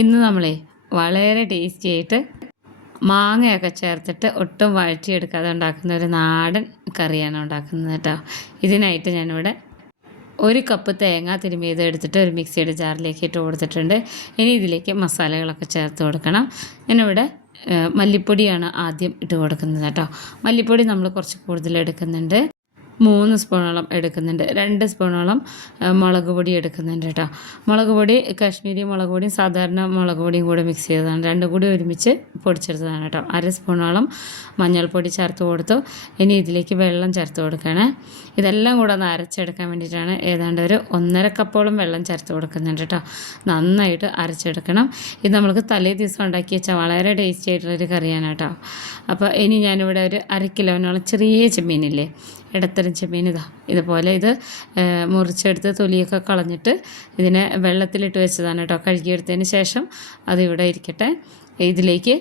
ഇന്ന് നമ്മളെ വളരെ ടേസ്റ്റി ആയിട്ട് മാങ്ങയൊക്കെ ചേർത്തിട്ട് ഒട്ടും വഴറ്റിയെടുക്കാതെ ഉണ്ടാക്കുന്ന ഒരു നാടൻ കറിയാണ് ഉണ്ടാക്കുന്നത് കേട്ടോ. ഇതിനായിട്ട് ഞാനിവിടെ 1 കപ്പ് തേങ്ങ തിരുമ്മിയത് എടുത്തിട്ട് ഒരു മിക്സിയുടെ ജാറിലേക്ക് ഇട്ട് കൊടുത്തിട്ടുണ്ട്. ഇനി ഇതിലേക്ക് മസാലകളൊക്കെ ചേർത്ത് കൊടുക്കണം. ഞാനിവിടെ മല്ലിപ്പൊടിയാണ് ആദ്യം ഇട്ട് കൊടുക്കുന്നത് കേട്ടോ. മല്ലിപ്പൊടി നമ്മൾ കുറച്ച് കൂടുതൽ എടുക്കുന്നുണ്ട്. 3 സ്പൂണോളം എടുക്കുന്നുണ്ട്. 2 സ്പൂണോളം മുളക് പൊടി എടുക്കുന്നുണ്ട് കേട്ടോ. മുളക് പൊടി കാശ്മീരി മുളക് പൊടിയും സാധാരണ മുളക് പൊടിയും കൂടെ മിക്സ് ചെയ്തതാണ്. രണ്ടും കൂടി ഒരുമിച്ച് പൊടിച്ചെടുത്തതാണ് കേട്ടോ. 1 സ്പൂണോളം മഞ്ഞൾപ്പൊടി ചേർത്ത് കൊടുത്തു. ഇനി ഇതിലേക്ക് വെള്ളം ചേർത്ത് കൊടുക്കണേ. ഇതെല്ലാം കൂടെ ഒന്ന് അരച്ചെടുക്കാൻ വേണ്ടിയിട്ടാണ് ഏതാണ്ട് ഒരു 1.5 കപ്പോളം വെള്ളം ചേർത്ത് കൊടുക്കുന്നുണ്ട് കേട്ടോ. നന്നായിട്ട് അരച്ചെടുക്കണം. ഇത് നമുക്ക് തലേ ദിവസം ഉണ്ടാക്കി വെച്ചാൽ വളരെ ടേസ്റ്റി ആയിട്ടുള്ളൊരു കറിയാണ് കേട്ടോ. അപ്പോൾ ഇനി ഞാനിവിടെ ഒരു 1/2 കിലോനോളം ചെറിയ ചെമ്മീനില്ലേ, ഇടത്തരം ചെമ്മീൻ ഇതുപോലെ ഇത് മുറിച്ചെടുത്ത് തൊലിയൊക്കെ കളഞ്ഞിട്ട് ഇതിനെ വെള്ളത്തിലിട്ട് വെച്ചതാണ് കേട്ടോ. കഴുകിയെടുത്തതിന് ശേഷം അതിവിടെ ഇരിക്കട്ടെ. ഇതിലേക്ക്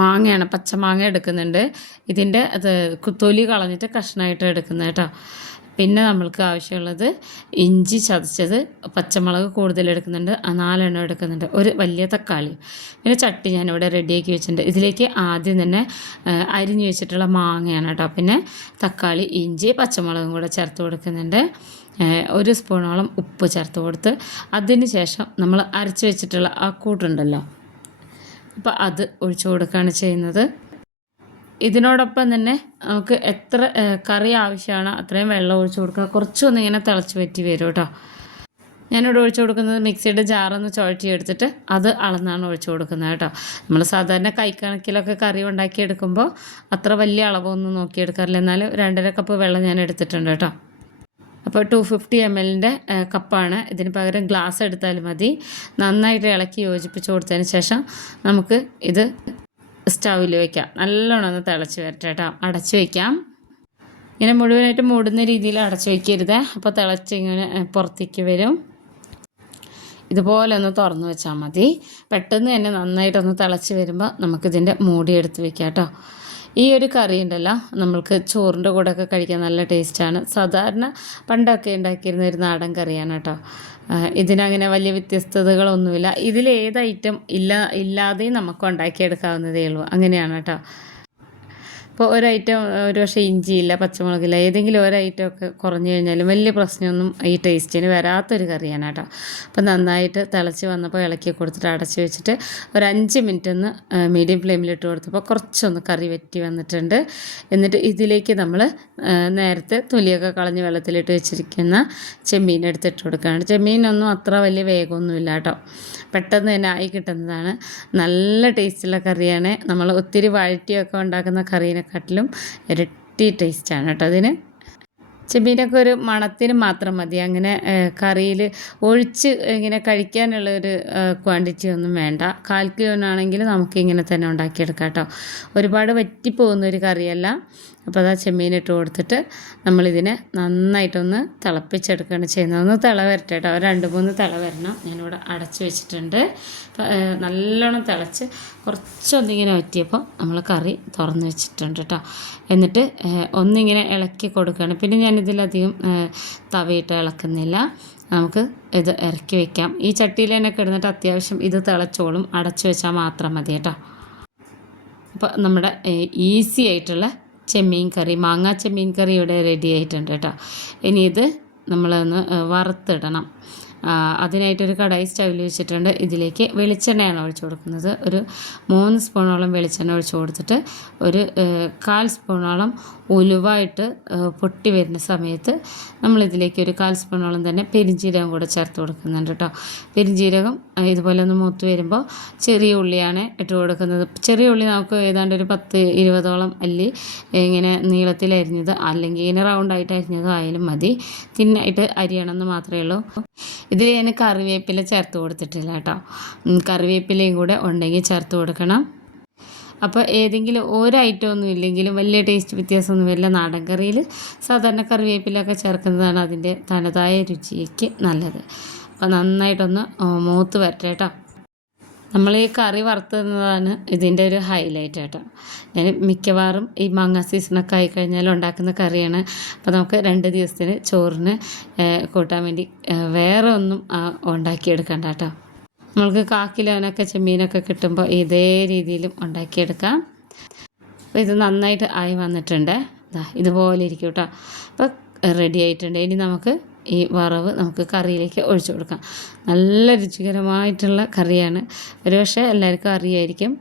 മാങ്ങയാണ്, പച്ചമാങ്ങ എടുക്കുന്നുണ്ട്. ഇതിൻ്റെ തൊലി കളഞ്ഞിട്ട് കഷ്ണമായിട്ട് എടുക്കുന്നത് കേട്ടോ. പിന്നെ നമ്മൾക്ക് ആവശ്യമുള്ളത് ഇഞ്ചി ചതച്ചത്, പച്ചമുളക് കൂടുതൽ എടുക്കുന്നുണ്ട്, 4 എണ്ണം എടുക്കുന്നുണ്ട്, ഒരു വലിയ തക്കാളി. പിന്നെ ചട്ടി ഞാനിവിടെ റെഡിയാക്കി വെച്ചിട്ടുണ്ട്. ഇതിലേക്ക് ആദ്യം തന്നെ അരിഞ്ഞു വെച്ചിട്ടുള്ള മാങ്ങയാണ് കേട്ടോ. പിന്നെ തക്കാളി, ഇഞ്ചി, പച്ചമുളകും കൂടെ ചേർത്ത് കൊടുക്കുന്നുണ്ട്. 1 സ്പൂണോളം ഉപ്പ് ചേർത്ത് കൊടുത്ത് അതിന് ശേഷം നമ്മൾ അരച്ച് വെച്ചിട്ടുള്ള ആ കൂട്ടുണ്ടല്ലോ, അപ്പോൾ അത് ഒഴിച്ചു കൊടുക്കുകയാണ് ചെയ്യുന്നത്. ഇതിനോടൊപ്പം തന്നെ നമുക്ക് എത്ര കറി ആവശ്യമാണ് അത്രയും വെള്ളം ഒഴിച്ചു കൊടുക്കുക. കുറച്ചൊന്നും ഇങ്ങനെ തിളച്ച് വറ്റി വരും കേട്ടോ. ഞാനിവിടെ ഒഴിച്ചു കൊടുക്കുന്നത് മിക്സിയുടെ ജാറൊന്ന് ചുഴറ്റിയെടുത്തിട്ട് അത് അളന്നാണ് ഒഴിച്ചു കൊടുക്കുന്നത് കേട്ടോ. നമ്മൾ സാധാരണ കൈക്കണക്കിലൊക്കെ കറി ഉണ്ടാക്കിയെടുക്കുമ്പോൾ അത്ര വലിയ അളവൊന്നും നോക്കിയെടുക്കാറില്ല. എന്നാലും 2.5 കപ്പ് വെള്ളം ഞാൻ എടുത്തിട്ടുണ്ട് കേട്ടോ. അപ്പോൾ 250 ml കപ്പാണ്. ഇതിന് പകരം ഗ്ലാസ് എടുത്താലും മതി. നന്നായിട്ട് ഇളക്കി യോജിപ്പിച്ച് കൊടുത്തതിന് ശേഷം നമുക്ക് ഇത് സ്റ്റൗവിൽ വയ്ക്കാം. നല്ലോണം ഒന്ന് തിളച്ച് വരട്ടെ കേട്ടോ. അടച്ച് വയ്ക്കാം. ഇങ്ങനെ മുഴുവനായിട്ട് മൂടുന്ന രീതിയിൽ അടച്ച് വയ്ക്കരുത്. അപ്പോൾ തിളച്ച് ഇങ്ങനെ പുറത്തേക്ക് വരും. ഇതുപോലെ ഒന്ന് തുറന്ന് വെച്ചാൽ മതി. പെട്ടെന്ന് തന്നെ നന്നായിട്ടൊന്ന് തിളച്ച് വരുമ്പോൾ നമുക്കിതിൻ്റെ മൂടി എടുത്ത് വയ്ക്കാം കേട്ടോ. ഈ ഒരു കറി ഉണ്ടല്ലോ, നമ്മൾക്ക് ചോറിൻ്റെ കൂടെയൊക്കെ കഴിക്കാൻ നല്ല ടേസ്റ്റാണ്. സാധാരണ പണ്ടൊക്കെ ഉണ്ടാക്കിയിരുന്ന ഒരു നാടൻ കറിയാണ് കേട്ടോ. ഇതിനങ്ങനെ വലിയ വ്യത്യസ്തതകളൊന്നുമില്ല. ഇതിലേത് ഐറ്റം ഇല്ലാതെയും നമുക്ക് ഉണ്ടാക്കിയെടുക്കാവുന്നതേ ഉള്ളൂ. അങ്ങനെയാണ് കേട്ടോ. ഇപ്പോൾ ഒരു ഐറ്റം ഒരു പക്ഷേ ഇഞ്ചിയില്ല, പച്ചമുളകില്ല, ഏതെങ്കിലും ഒരു ഐറ്റം ഒക്കെ കുറഞ്ഞു കഴിഞ്ഞാലും വലിയ പ്രശ്നമൊന്നും ഈ ടേസ്റ്റിന് വരാത്തൊരു കറിയാണ് കേട്ടോ. അപ്പോൾ നന്നായിട്ട് തിളച്ച് വന്നപ്പോൾ ഇളക്കി കൊടുത്തിട്ട് അടച്ച് വെച്ചിട്ട് ഒരു 5 മിനിറ്റ് ഒന്ന് മീഡിയം ഫ്ലെയിമിലിട്ട് കൊടുത്തപ്പോൾ കുറച്ചൊന്ന് കറി വറ്റി വന്നിട്ടുണ്ട്. എന്നിട്ട് ഇതിലേക്ക് നമ്മൾ നേരത്തെ തൊലിയൊക്കെ കളഞ്ഞ് വെള്ളത്തിലിട്ട് വെച്ചിരിക്കുന്ന ചെമ്മീൻ എടുത്തിട്ട് കൊടുക്കുകയാണ്. ചെമ്മീനൊന്നും അത്ര വലിയ വേഗമൊന്നുമില്ല കേട്ടോ. പെട്ടെന്ന് തന്നെ ആയി കിട്ടുന്നതാണ്. നല്ല ടേസ്റ്റുള്ള കറിയാണ്. നമ്മൾ ഒത്തിരി വഴറ്റിയൊക്കെ ഉണ്ടാക്കുന്ന കറീനെക്കാട്ടിലും ഇരട്ടി ടേസ്റ്റാണ് കേട്ടോ അതിന്. ചെമ്മീനൊക്കെ ഒരു മണത്തിന് മാത്രം മതി. അങ്ങനെ കറിയിൽ ഒഴിച്ച് ഇങ്ങനെ കഴിക്കാനുള്ളൊരു ക്വാണ്ടിറ്റി ഒന്നും വേണ്ട. 1/4 കിലോനാണെങ്കിൽ നമുക്ക് ഇങ്ങനെ തന്നെ ഉണ്ടാക്കിയെടുക്കാം കേട്ടോ. ഒരുപാട് വറ്റിപ്പോകുന്നൊരു കറിയല്ല. അപ്പോൾ അതാ ചെമ്മീനിട്ട് കൊടുത്തിട്ട് നമ്മളിതിനെ നന്നായിട്ടൊന്ന് തിളപ്പിച്ചെടുക്കുകയാണ് ചെയ്യുന്നത്. ഒന്ന് തിള വരട്ടെ കേട്ടോ. 2-3 തിള വരണം. ഞാനിവിടെ അടച്ച് വെച്ചിട്ടുണ്ട്. നല്ലോണം തിളച്ച് കുറച്ചൊന്നിങ്ങനെ വറ്റിയപ്പോൾ നമ്മൾ കറി തുറന്ന് വെച്ചിട്ടുണ്ട് കേട്ടോ. എന്നിട്ട് ഒന്നിങ്ങനെ ഇളക്കി കൊടുക്കുകയാണ്. പിന്നെ ഞാനിതിലധികം തവയിട്ട് ഇളക്കുന്നില്ല. നമുക്ക് ഇത് ഇറക്കി വയ്ക്കാം. ഈ ചട്ടിയിൽ തന്നെ കിടന്നിട്ട് അത്യാവശ്യം ഇത് തിളച്ചോളും. അടച്ചു വെച്ചാൽ മാത്രം മതി കേട്ടോ. അപ്പോൾ നമ്മുടെ ഈസി ആയിട്ടുള്ള ചെമ്മീൻ കറി, മാങ്ങാ ചെമ്മീൻ കറി ഇവിടെ റെഡി ആയിട്ടുണ്ട് കേട്ടോ. ഇനി ഇത് നമ്മളൊന്ന് വറുത്തിടണം. അതിനായിട്ടൊരു കടായി സ്റ്റൗവിൽ വെച്ചിട്ടുണ്ട്. ഇതിലേക്ക് വെളിച്ചെണ്ണയാണ് ഒഴിച്ചു കൊടുക്കുന്നത്. ഒരു 3 സ്പൂണോളം വെളിച്ചെണ്ണ ഒഴിച്ചു കൊടുത്തിട്ട് ഒരു 1/4 സ്പൂണോളം ഉലുവായിട്ട് പൊട്ടി വരുന്ന സമയത്ത് നമ്മളിതിലേക്ക് ഒരു 1/4 സ്പൂണോളം തന്നെ പെരിഞ്ജീരകം കൂടെ ചേർത്ത് കൊടുക്കുന്നുണ്ട് കേട്ടോ. പെരിഞ്ജീരകം ഇതുപോലെ ഒന്ന് മൂത്ത് വരുമ്പോൾ ചെറിയ ഉള്ളിയാണ് ഇട്ട് കൊടുക്കുന്നത്. ചെറിയ ഉള്ളി നമുക്ക് ഏതാണ്ട് ഒരു 10-20ഓളം അല്ലി ഇങ്ങനെ നീളത്തിൽ അരിഞ്ഞത്, അല്ലെങ്കിൽ ഇങ്ങനെ റൗണ്ടായിട്ട് അരിഞ്ഞതോ ആയാലും മതി. തിന്നായിട്ട് അരിയണമെന്ന് മാത്രമേ ഉള്ളൂ. ഇതിൽ ഞാൻ കറിവേപ്പില ചേർത്ത് കൊടുത്തിട്ടില്ല കേട്ടോ. കറിവേപ്പിലയും കൂടെ ഉണ്ടെങ്കിൽ ചേർത്ത് കൊടുക്കണം. അപ്പോൾ ഏതെങ്കിലും ഒരു ഐറ്റം ഒന്നും ഇല്ലെങ്കിലും വലിയ ടേസ്റ്റ് വ്യത്യാസമൊന്നും വരില്ല. നാടൻ കറിയിൽ സാധാരണ കറിവേപ്പിലൊക്കെ ചേർക്കുന്നതാണ് അതിൻ്റെ തനതായ രുചിക്ക് നല്ലത്. അപ്പോൾ നന്നായിട്ടൊന്ന് മൂത്ത് വരട്ടെ കേട്ടോ. നമ്മൾ ഈ കറി വറുത്തുന്നതാണ് ഇതിൻ്റെ ഒരു ഹൈലൈറ്റ് കേട്ടോ. ഞാൻ മിക്കവാറും ഈ മാങ്ങ സീസണൊക്കെ ആയിക്കഴിഞ്ഞാൽ ഉണ്ടാക്കുന്ന കറിയാണ്. അപ്പോൾ നമുക്ക് 2 ദിവസത്തിന് ചോറിന് കൂട്ടാൻ വേണ്ടി വേറെ ഒന്നും ഉണ്ടാക്കിയെടുക്കണ്ട കേട്ടോ. നമ്മൾക്ക് 1/4 കിലോനൊക്കെ ചെമ്മീനൊക്കെ കിട്ടുമ്പോൾ ഇതേ രീതിയിലും ഉണ്ടാക്കിയെടുക്കാം. അപ്പോൾ ഇത് നന്നായിട്ട് ആയി വന്നിട്ടുണ്ട്. ഇതുപോലെ ഇരിക്കും കേട്ടോ. അപ്പോൾ റെഡി ആയിട്ടുണ്ട്. ഇനി നമുക്ക് ഈ വറവ് നമുക്ക് കറിയിലേക്ക് ഒഴിച്ചു കൊടുക്കാം. നല്ല രുചികരമായിട്ടുള്ള കറിയാണ്. ഒരുപക്ഷെ എല്ലാവർക്കും അറിയായിരിക്കും.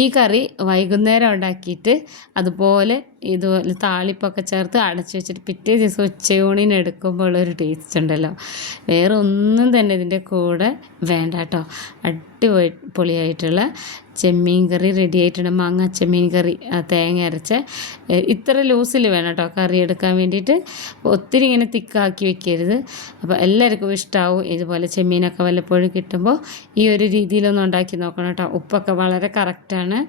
ഈ കറി വൈകുന്നേരം ഉണ്ടാക്കിയിട്ട് അതുപോലെ ഇതുപോലെ താളിപ്പൊക്കെ ചേർത്ത് അടച്ചു വെച്ചിട്ട് പിറ്റേ ദിവസം ഉച്ചയൂണിന് എടുക്കുമ്പോൾ ഉള്ളൊരു ടേസ്റ്റ് ഉണ്ടല്ലോ, വേറെ ഒന്നും തന്നെ ഇതിൻ്റെ കൂടെ വേണ്ട കേട്ടോ. അടിപൊളിയായിട്ടുള്ള ചെമ്മീൻ കറി റെഡി ആയിട്ടുണ്ട്. മാങ്ങ ചെമ്മീൻ കറി തേങ്ങ അരച്ച് ഇത്ര ലൂസിൽ വേണം കേട്ടോ കറി എടുക്കാൻ വേണ്ടിയിട്ട്. ഒത്തിരി ഇങ്ങനെ തിക്കാക്കി വെക്കരുത്. അപ്പോൾ എല്ലാവർക്കും ഇഷ്ടമാവും. ഇതുപോലെ ചെമ്മീനൊക്കെ വല്ലപ്പോഴും കിട്ടുമ്പോൾ ഈ ഒരു രീതിയിലൊന്നും ഉണ്ടാക്കി നോക്കണം കേട്ടോ. ഉപ്പൊക്കെ വളരെ കറക്റ്റാണ്.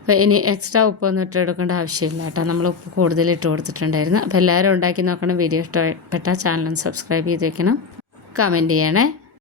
അപ്പോൾ ഇനി എക്സ്ട്രാ ഉപ്പൊന്നും ഇട്ടെടുക്കേണ്ട ആവശ്യമില്ല കേട്ടോ. നമ്മൾ ഉപ്പ് കൂടുതൽ ഇട്ട് കൊടുത്തിട്ടുണ്ടായിരുന്നു. അപ്പോൾ എല്ലാവരും ഉണ്ടാക്കി നോക്കണം. വീഡിയോ ഇഷ്ടപ്പെട്ട ചാനൽ സബ്സ്ക്രൈബ് ചെയ്ത് വെക്കണം, കമൻറ്റ് ചെയ്യണേ.